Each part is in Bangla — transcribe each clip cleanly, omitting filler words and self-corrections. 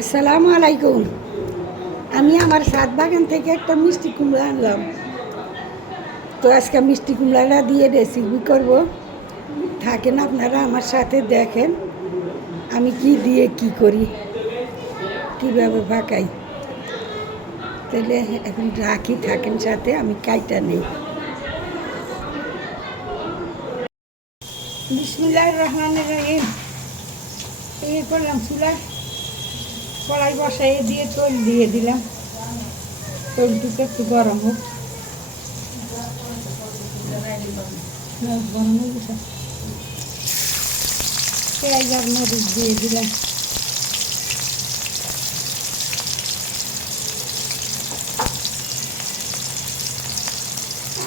আসসালামু আলাইকুম। আমি আমার ছাদ বাগান থেকে একটা মিষ্টি কুমড়া আনলাম। তো আজকে মিষ্টি কুমড়াটা দিয়ে রেসিপি করব। থাকেন আপনারা আমার সাথে, দেখেন আমি কি দিয়ে কি করি, কীভাবে পাকাই। তাহলে এখন রাখি, থাকেন সাথে, আমি কাইটা নেই। বিসমিল্লাহির রহমানির রহিম। এই করলাম চুলায় কড়াই বসাইয়ে দিয়ে তেল দিয়ে দিলাম। তেলটুকু একটু গরম হোক। গরম হয়ে গেছে, পেঁয়াজ আর মরিচ দিয়ে দিলাম।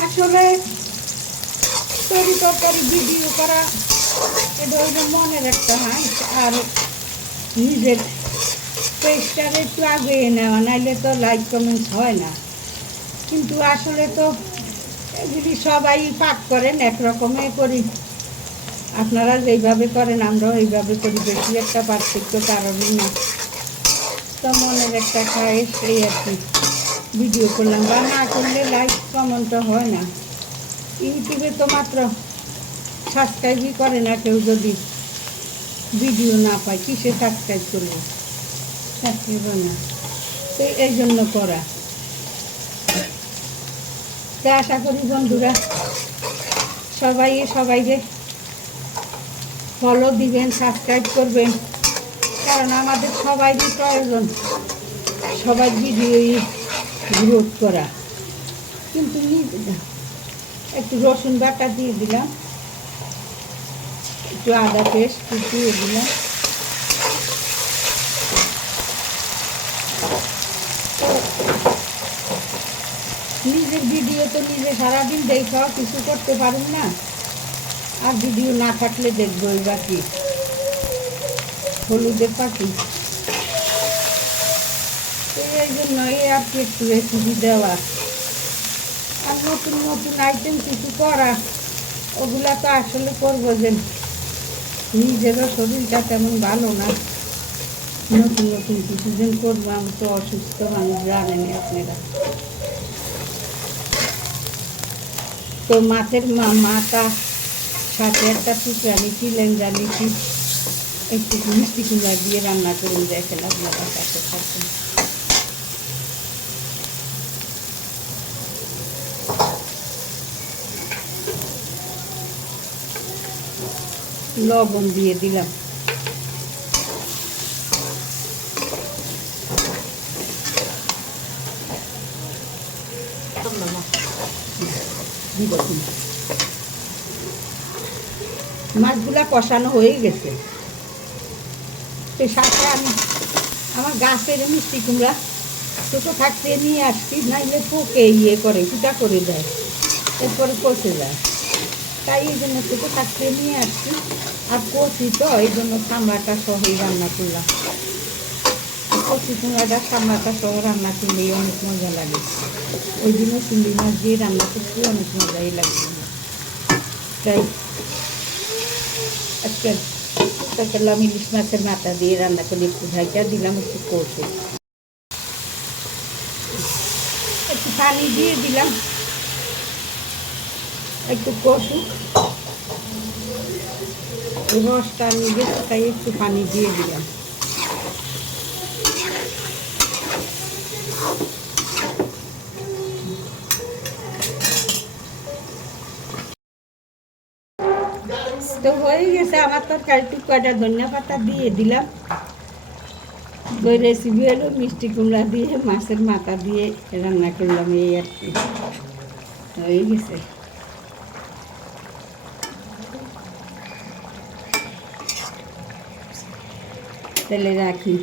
আসলে তরকারি ভিডিও করা এটা হইল মনের একটা হাই, আর নিজের পেজটার একটু আগে নেওয়া, নাইলে তো লাইক কমেন্টস হয় না। কিন্তু আসলে তো এগুলি সবাই পাক করেন, একরকমে করি। আপনারা যেইভাবে করেন আমরাও এইভাবে করি, বেশি একটা পার্থক্য কারণই না। তো মনের একটা খায় সেই আর কি ভিডিও করলাম। বা না করলে লাইক কমেন্টও হয় না। ইউটিউবে তো মাত্র সাবস্ক্রাইবই করে না কেউ, যদি ভিডিও না পায় কিসে সাবস্ক্রাইব করবে, সাবস্ক্রাইব না। তো এই জন্য করা। তো আশা করি বন্ধুরা সবাইকে ফলো দিবেন, সাবস্ক্রাইব করবেন, কারণ আমাদের সবাইরই প্রয়োজন সবাই ভিডিওই গ্রোথ করা। কিন্তু একটু রসুন বাটা দিয়ে দিলাম, একটু আদা পেস্ট দিয়ে দিলাম। নিজের ভিডিও তো নিজে সারাদিন দেখাও, কিছু করতে পারুন না, আর ভিডিও না থাকলে দেখবো ওই বাকি হলুদের পাখি। তো এই জন্য আর কি একটু রেসিপি দেওয়া, আর নতুন নতুন আইটেম কিছু করা, ওগুলা তো আসলে করবো যে নিজেরও শরীরটা তেমন ভালো না। নতুন নতুন কিছু দিন করবো, আমি তো অসুস্থ মানুষ, জানেনি আপনারা। তো মাছের মাথা সাথে একটা টুকরা নিচ্ছি, লেঞ্জা নিচ্ছি, একটু মিষ্টি কুমড়া দিয়ে রান্না করুন, দেখেন আপনারা সাথে থাকবেন। লবণ দিয়ে দিলাম। মাছগুলা কষানো হয়ে গেছে। তো সাথে আমি আমার গাছের মিষ্টি কুমড়া ছোটো থাকতে নিয়ে আসছি, নাইলে পোকে করে ফুটা করে দেয়, এরপরে পচে যায়। তাই এই জন্য ছোটো থাকতে নিয়ে আসছি, আর কচি তো এই জন্য চামড়াটা সহই রান্না করলাম। কচি কুমড়াটা চামড়াটা সহ রান্না করলেই অনেক মজা লাগে। ওই দিনও চিংড়ি মাছ দিয়ে রান্না করতে অনেক মজাই লাগে। তাই আজকে করলাম ইলিশ মাছের মাথা দিয়ে রান্না করে, একটু ভাইটা দিলাম, একটু কষে একটু পানি দিয়ে দিলাম, একটু কষু রসটা নিয়ে, তাই একটু পানি দিয়ে দিলাম। তো হয়ে গেছে আমার তরকারি, টুকরাটা ধনিয়া পাতা দিয়ে দিলাম। ওই রেসিপি হলো মিষ্টি কুমড়া দিয়ে মাছের মাথা দিয়ে রান্না করলাম, এই আর কি হয়ে গেছে। তাহলে রাখি।